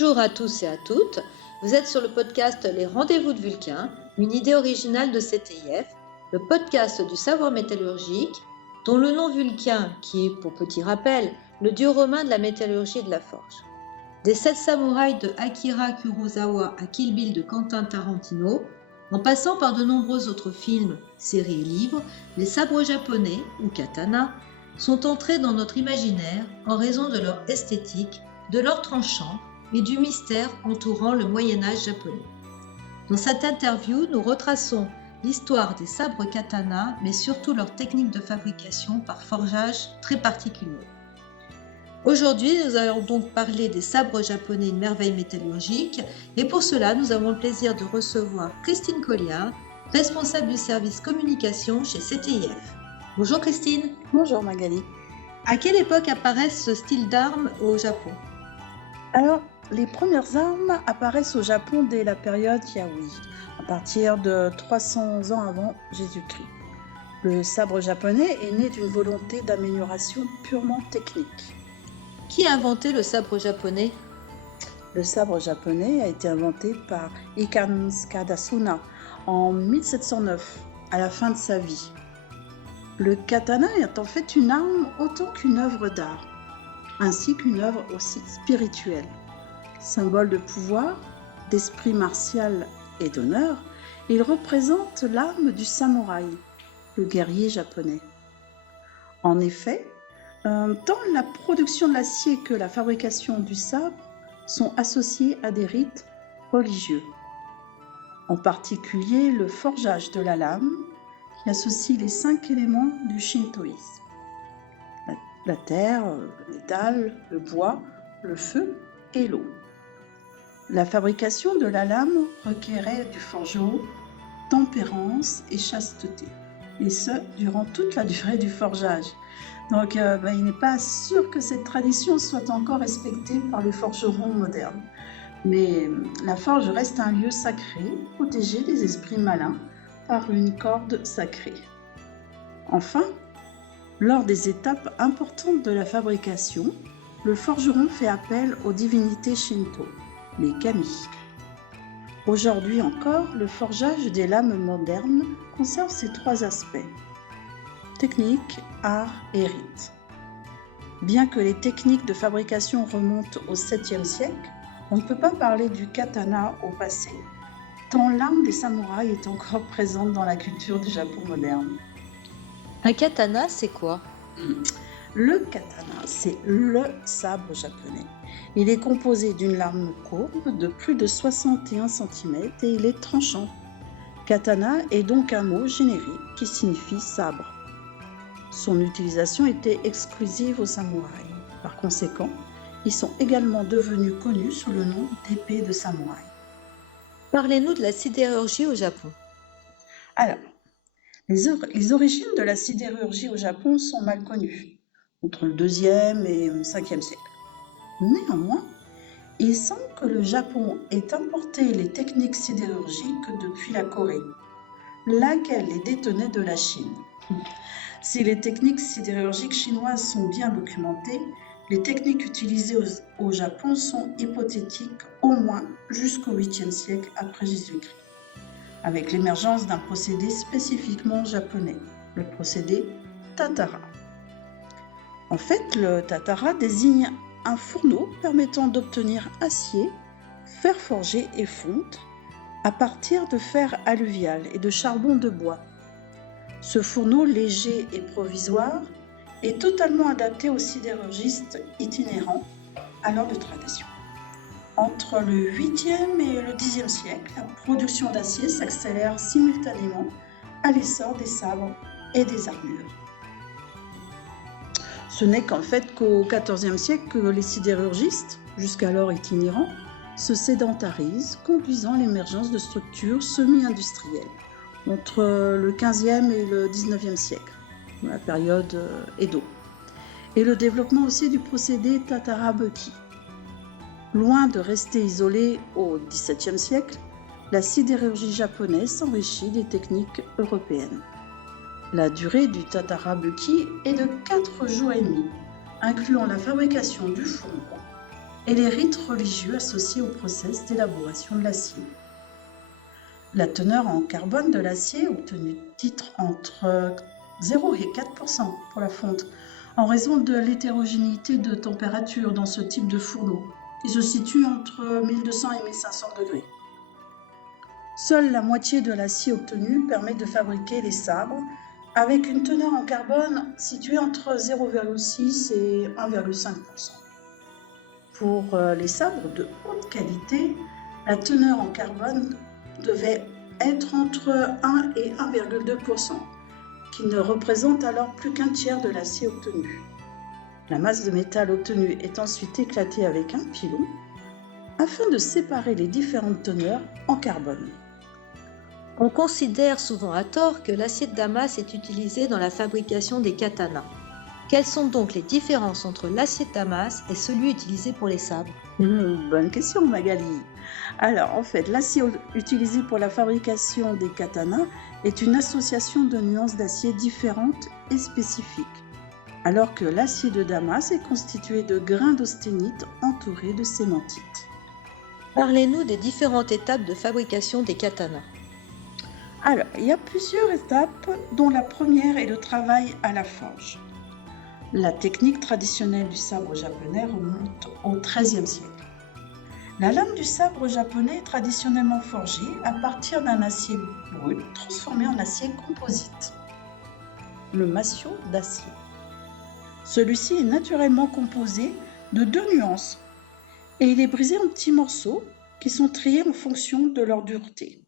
Bonjour à tous et à toutes, vous êtes sur le podcast Les Rendez-vous de Vulcain, une idée originale de CTIF, le podcast du savoir métallurgique, dont le nom Vulcain, qui est, pour petit rappel, le dieu romain de la métallurgie et de la forge. Des 7 samouraïs de Akira Kurosawa à Kill Bill de Quentin Tarantino, en passant par de nombreux autres films, séries et livres, les sabres japonais, ou katana, sont entrés dans notre imaginaire en raison de leur esthétique, de leur tranchant et du mystère entourant le Moyen-Âge japonais. Dans cette interview, nous retraçons l'histoire des sabres katana, mais surtout leur technique de fabrication par forgeage très particulier. Aujourd'hui, nous allons donc parler des sabres japonais, une merveille métallurgique, et pour cela, nous avons le plaisir de recevoir Christine Colliard, responsable du service communication chez CTIF. Bonjour Christine. Bonjour Magali. À quelle époque apparaît ce style d'armes au Japon ? Alors, les premières armes apparaissent au Japon dès la période Yayoi, à partir de 300 ans avant Jésus-Christ. Le sabre japonais est né d'une volonté d'amélioration purement technique. Qui a inventé le sabre japonais ? Le sabre japonais a été inventé par Ikan Skadasuna en 1709, à la fin de sa vie. Le katana est en fait une arme autant qu'une œuvre d'art, ainsi qu'une œuvre aussi spirituelle. Symbole de pouvoir, d'esprit martial et d'honneur, il représente l'arme du samouraï, le guerrier japonais. En effet, tant la production de l'acier que la fabrication du sabre sont associés à des rites religieux. En particulier le forgeage de la lame, qui associe les 5 éléments du shintoïsme. La terre, le métal, le bois, le feu et l'eau. La fabrication de la lame requérait du forgeron, tempérance et chasteté, et ce, durant toute la durée du forgeage. Donc, il n'est pas sûr que cette tradition soit encore respectée par les forgerons modernes. Mais la forge reste un lieu sacré, protégé des esprits malins par une corde sacrée. Enfin, lors des étapes importantes de la fabrication, le forgeron fait appel aux divinités shinto, les kami. Aujourd'hui encore, le forgeage des lames modernes conserve ces 3 aspects: technique, art et rite. Bien que les techniques de fabrication remontent au 7e siècle, on ne peut pas parler du katana au passé, tant l'arme des samouraïs est encore présente dans la culture du Japon moderne. Un katana, c'est quoi ? Le katana, c'est le sabre japonais. Il est composé d'une lame courbe de plus de 61 cm et il est tranchant. Katana est donc un mot générique qui signifie sabre. Son utilisation était exclusive aux samouraïs. Par conséquent, ils sont également devenus connus sous le nom d'épée de samouraï. Parlez-nous de la sidérurgie au Japon. Alors, les origines de la sidérurgie au Japon sont mal connues, entre le 2e et le 5e siècle. Néanmoins, il semble que le Japon ait importé les techniques sidérurgiques depuis la Corée, laquelle les détenait de la Chine. Si les techniques sidérurgiques chinoises sont bien documentées, les techniques utilisées au Japon sont hypothétiques au moins jusqu'au 8e siècle après Jésus-Christ, avec l'émergence d'un procédé spécifiquement japonais, le procédé tatara. En fait, le tatara désigne un fourneau permettant d'obtenir acier, fer forgé et fonte à partir de fer alluvial et de charbon de bois. Ce fourneau léger et provisoire est totalement adapté aux sidérurgistes itinérants, alors de tradition. Entre le 8e et le 10e siècle, la production d'acier s'accélère simultanément à l'essor des sabres et des armures. Ce n'est qu'en fait qu'au XIVe siècle que les sidérurgistes, jusqu'alors itinérants, se sédentarisent, conduisant à l'émergence de structures semi-industrielles entre le XVe et le XIXe siècle, la période Edo, et le développement aussi du procédé tatara-beki. Loin de rester isolée au XVIIe siècle, la sidérurgie japonaise s'enrichit des techniques européennes. La durée du tatara-beki est de 4 jours et demi, incluant la fabrication du fourneau et les rites religieux associés au process d'élaboration de l'acier. La teneur en carbone de l'acier obtenue titre entre 0 et 4% pour la fonte, en raison de l'hétérogénéité de température dans ce type de fourneau, qui se situe entre 1200 et 1500 degrés. Seule la moitié de l'acier obtenu permet de fabriquer les sabres, avec une teneur en carbone située entre 0,6 et 1,5%. Pour les sabres de haute qualité, la teneur en carbone devait être entre 1 et 1,2%, qui ne représente alors plus qu'un tiers de l'acier obtenu. La masse de métal obtenue est ensuite éclatée avec un pilon afin de séparer les différentes teneurs en carbone. On considère souvent à tort que l'acier de Damas est utilisé dans la fabrication des katanas. Quelles sont donc les différences entre l'acier de Damas et celui utilisé pour les sabres? Bonne question, Magali. Alors, en fait, l'acier utilisé pour la fabrication des katanas est une association de nuances d'acier différentes et spécifiques, alors que l'acier de Damas est constitué de grains d'austénite entourés de cémentite. Parlez-nous des différentes étapes de fabrication des katanas. Alors, il y a plusieurs étapes, dont la première est le travail à la forge. La technique traditionnelle du sabre japonais remonte au XIIIe siècle. La lame du sabre japonais est traditionnellement forgée à partir d'un acier brut transformé en acier composite, le massio d'acier. Celui-ci est naturellement composé de 2 nuances et il est brisé en petits morceaux qui sont triés en fonction de leur dureté.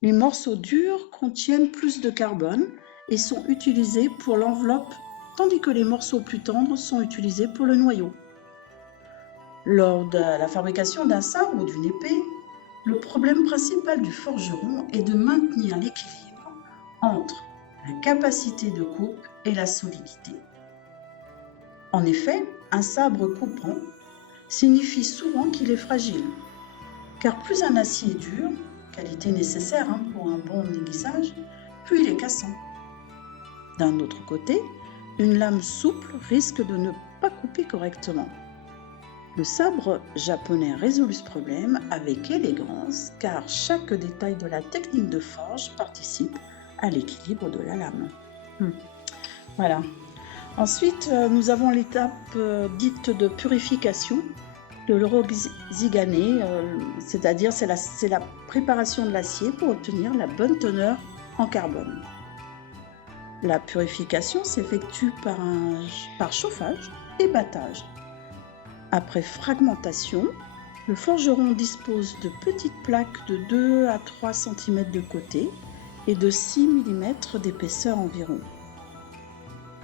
Les morceaux durs contiennent plus de carbone et sont utilisés pour l'enveloppe, tandis que les morceaux plus tendres sont utilisés pour le noyau. Lors de la fabrication d'un sabre ou d'une épée, le problème principal du forgeron est de maintenir l'équilibre entre la capacité de coupe et la solidité. En effet, un sabre coupant signifie souvent qu'il est fragile, car plus un acier est dur, qualité nécessaire pour un bon aiguisage, plus il est cassant. D'un autre côté, une lame souple risque de ne pas couper correctement. Le sabre japonais résout ce problème avec élégance, car chaque détail de la technique de forge participe à l'équilibre de la lame. Voilà. Ensuite, nous avons l'étape dite de purification de l'urozigane, c'est-à-dire c'est la préparation de l'acier pour obtenir la bonne teneur en carbone. La purification s'effectue par chauffage et battage. Après fragmentation, le forgeron dispose de petites plaques de 2 à 3 cm de côté et de 6 mm d'épaisseur environ.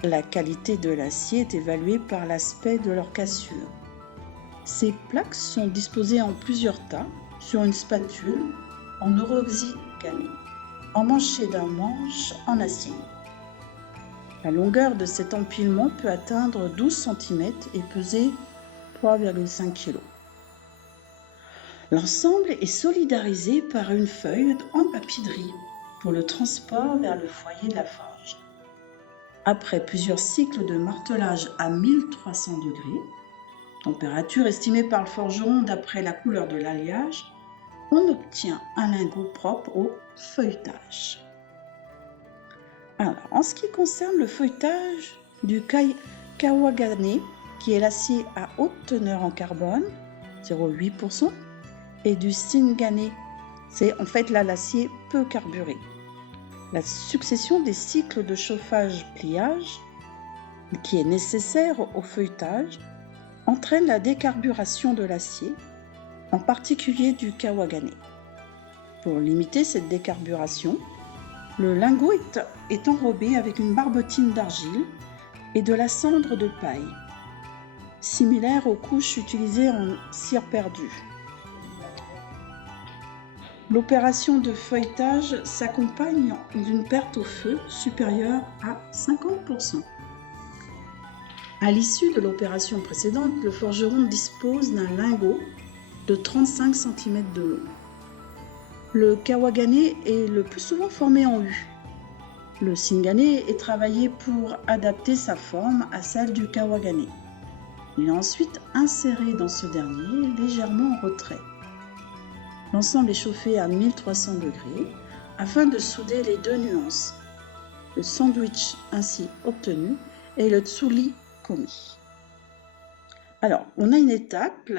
La qualité de l'acier est évaluée par l'aspect de leur cassure. Ces plaques sont disposées en plusieurs tas sur une spatule en urozigane, emmanchée d'un manche en acier. La longueur de cet empilement peut atteindre 12 cm et peser 3,5 kg. L'ensemble est solidarisé par une feuille en papier de riz pour le transport vers le foyer de la forge. Après plusieurs cycles de martelage à 1300 degrés, température estimée par le forgeron d'après la couleur de l'alliage, on obtient un lingot propre au feuilletage. Alors, en ce qui concerne le feuilletage du kawagane, qui est l'acier à haute teneur en carbone, 0,8%, et du singane, c'est en fait là l'acier peu carburé. La succession des cycles de chauffage-pliage, qui est nécessaire au feuilletage, entraîne la décarburation de l'acier, en particulier du kawagane. Pour limiter cette décarburation, le lingot est enrobé avec une barbotine d'argile et de la cendre de paille, similaire aux couches utilisées en cire perdue. L'opération de feuilletage s'accompagne d'une perte au feu supérieure à 50%. À l'issue de l'opération précédente, le forgeron dispose d'un lingot de 35 cm de long. Le kawagane est le plus souvent formé en U. Le singane est travaillé pour adapter sa forme à celle du kawagane. Il est ensuite inséré dans ce dernier, légèrement en retrait. L'ensemble est chauffé à 1300 degrés afin de souder les deux nuances. Le sandwich ainsi obtenu est le tsuli komi. Alors, on a une étape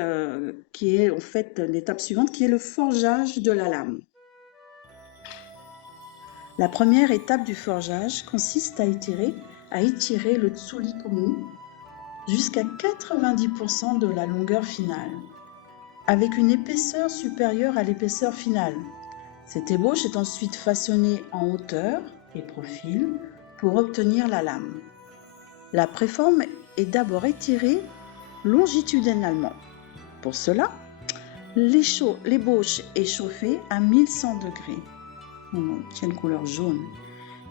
qui est en fait l'étape suivante, qui est le forgeage de la lame. La première étape du forgeage consiste à étirer le tsuli komi jusqu'à 90% de la longueur finale, avec une épaisseur supérieure à l'épaisseur finale. Cette ébauche est ensuite façonnée en hauteur et profil pour obtenir la lame. La préforme est d'abord étirée longitudinalement. Pour cela, l'ébauche est chauffée à 1100 degrés, on obtient une couleur jaune,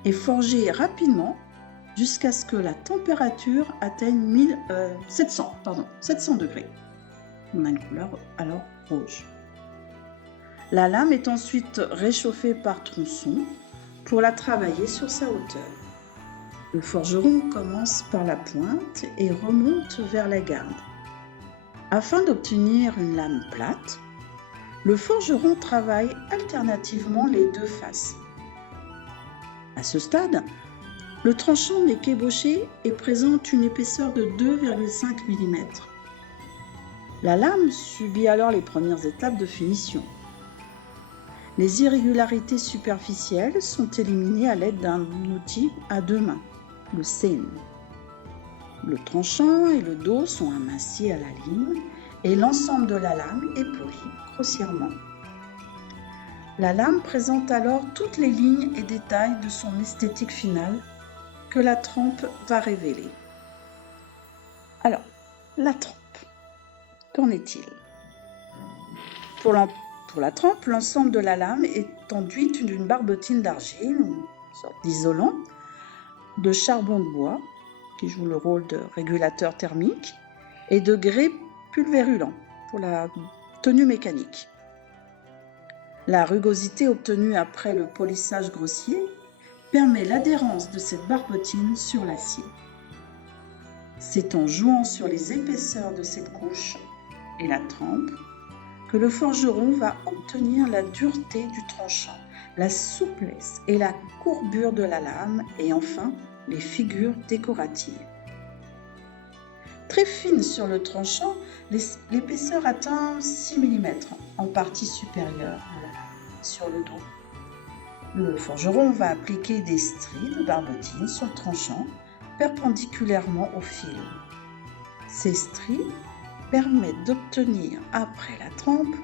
et forgée rapidement jusqu'à ce que la température atteigne 700 degrés. On a une couleur alors rouge. La lame est ensuite réchauffée par tronçon pour la travailler sur sa hauteur. Le forgeron commence par la pointe et remonte vers la garde. Afin d'obtenir une lame plate, le forgeron travaille alternativement les deux faces. À ce stade, le tranchant n'est qu'ébauché et présente une épaisseur de 2,5 mm. La lame subit alors les premières étapes de finition. Les irrégularités superficielles sont éliminées à l'aide d'un outil à deux mains, le seine. Le tranchant et le dos sont amincis à la lime et l'ensemble de la lame est poli grossièrement. La lame présente alors toutes les lignes et détails de son esthétique finale que la trempe va révéler. Alors, la trempe, qu'en est-il ? Pour la trempe, l'ensemble de la lame est enduit d'une barbotine d'argile, une sorte d'isolant, de charbon de bois, qui joue le rôle de régulateur thermique, et de grès pulvérulent pour la tenue mécanique. La rugosité obtenue après le polissage grossier permet l'adhérence de cette barbotine sur l'acier. C'est en jouant sur les épaisseurs de cette couche et la trempe que le forgeron va obtenir la dureté du tranchant, la souplesse et la courbure de la lame et enfin les figures décoratives. Très fine sur le tranchant, l'épaisseur atteint 6 mm en partie supérieure à la lame, sur le dos. Le forgeron va appliquer des stries de barbotine sur le tranchant perpendiculairement au fil. Ces stries permettent d'obtenir, après la trempe,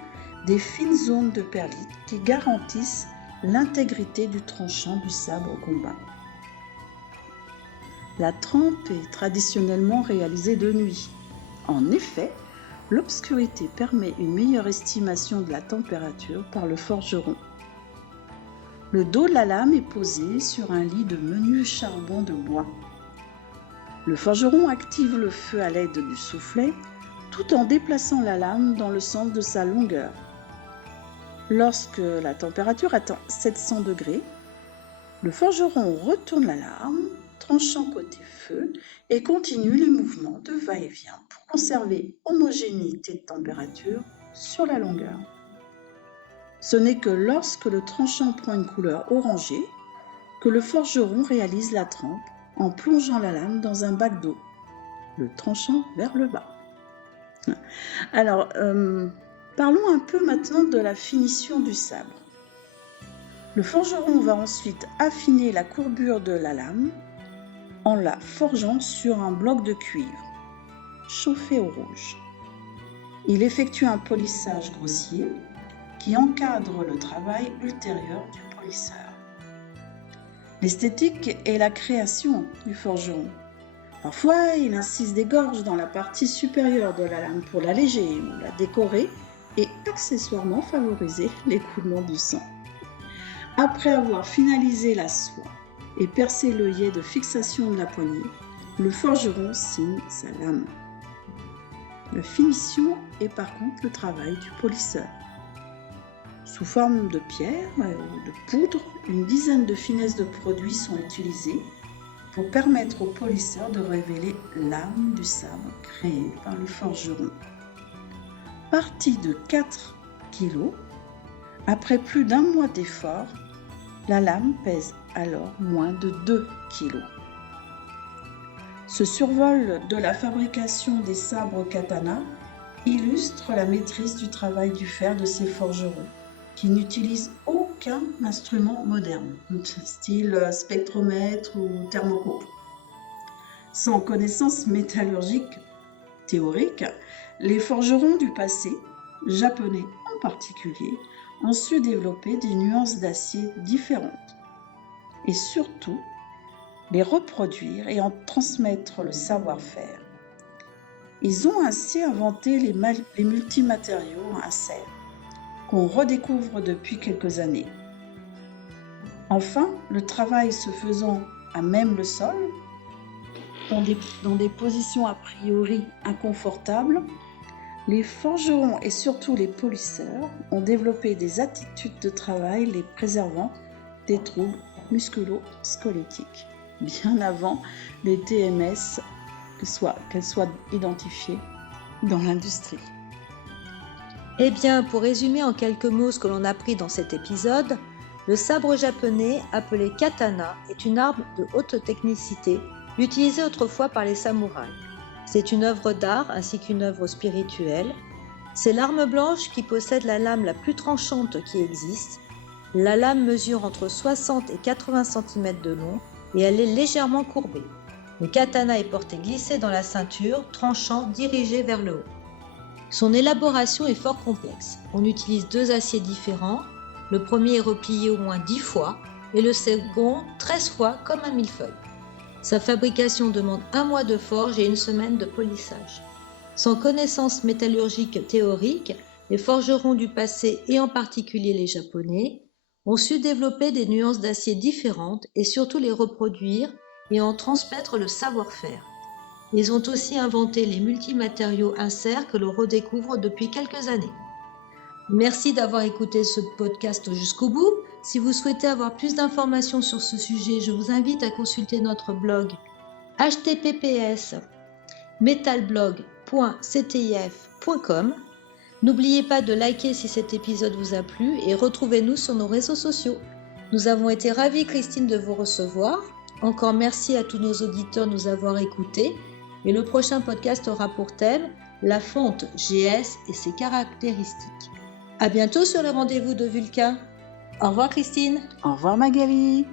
des fines zones de perlite qui garantissent l'intégrité du tranchant du sabre au combat. La trempe est traditionnellement réalisée de nuit. En effet, l'obscurité permet une meilleure estimation de la température par le forgeron. Le dos de la lame est posé sur un lit de menu charbon de bois. Le forgeron active le feu à l'aide du soufflet tout en déplaçant la lame dans le sens de sa longueur. Lorsque la température atteint 700 degrés, le forgeron retourne la lame, tranchant côté feu, et continue les mouvements de va-et-vient pour conserver homogénéité de température sur la longueur. Ce n'est que lorsque le tranchant prend une couleur orangée que le forgeron réalise la trempe en plongeant la lame dans un bac d'eau, le tranchant vers le bas. Alors, parlons un peu maintenant de la finition du sabre. Le forgeron va ensuite affiner la courbure de la lame en la forgeant sur un bloc de cuivre, chauffé au rouge. Il effectue un polissage grossier qui encadre le travail ultérieur du polisseur. L'esthétique est la création du forgeron. Parfois, il incise des gorges dans la partie supérieure de la lame pour l'alléger ou la décorer et accessoirement favoriser l'écoulement du sang. Après avoir finalisé la soie et percé l'œillet de fixation de la poignée, le forgeron signe sa lame. La finition est par contre le travail du polisseur. Sous forme de pierre ou de poudre, une dizaine de finesses de produits sont utilisées pour permettre aux polisseurs de révéler l'âme du sabre créé par le forgeron. Partie de 4 kg, après plus d'1 mois d'effort, la lame pèse alors moins de 2 kg. Ce survol de la fabrication des sabres katana illustre la maîtrise du travail du fer de ces forgerons, qui n'utilisent aucun instrument moderne, style spectromètre ou thermocouple. Sans connaissance métallurgique théorique, les forgerons du passé, japonais en particulier, ont su développer des nuances d'acier différentes et surtout les reproduire et en transmettre le savoir-faire. Ils ont ainsi inventé les multimatériaux à serre qu'on redécouvre depuis quelques années. Enfin, le travail se faisant à même le sol, dans des positions a priori inconfortables, les forgerons et surtout les polisseurs ont développé des attitudes de travail les préservant des troubles musculo-squelettiques, bien avant les TMS, qu'elles soient identifiées dans l'industrie. Eh bien, pour résumer en quelques mots ce que l'on a appris dans cet épisode, le sabre japonais, appelé katana, est une arme de haute technicité utilisée autrefois par les samouraïs. C'est une œuvre d'art ainsi qu'une œuvre spirituelle. C'est l'arme blanche qui possède la lame la plus tranchante qui existe. La lame mesure entre 60 et 80 cm de long et elle est légèrement courbée. Le katana est porté glissé dans la ceinture, tranchant, dirigé vers le haut. Son élaboration est fort complexe. On utilise 2 aciers différents. Le premier est replié au moins 10 fois et le second 13 fois comme un millefeuille. Sa fabrication demande 1 mois de forge et 1 semaine de polissage. Sans connaissance métallurgique théorique, les forgerons du passé et en particulier les Japonais ont su développer des nuances d'acier différentes et surtout les reproduire et en transmettre le savoir-faire. Ils ont aussi inventé les multimatériaux inserts que l'on redécouvre depuis quelques années. Merci d'avoir écouté ce podcast jusqu'au bout. Si vous souhaitez avoir plus d'informations sur ce sujet, je vous invite à consulter notre blog https://metalblog.ctif.com. N'oubliez pas de liker si cet épisode vous a plu et retrouvez-nous sur nos réseaux sociaux. Nous avons été ravis, Christine, de vous recevoir. Encore merci à tous nos auditeurs de nous avoir écoutés. Et le prochain podcast aura pour thème la fonte GS et ses caractéristiques. À bientôt sur le rendez-vous de Vulcain. Au revoir Christine. Au revoir Magali.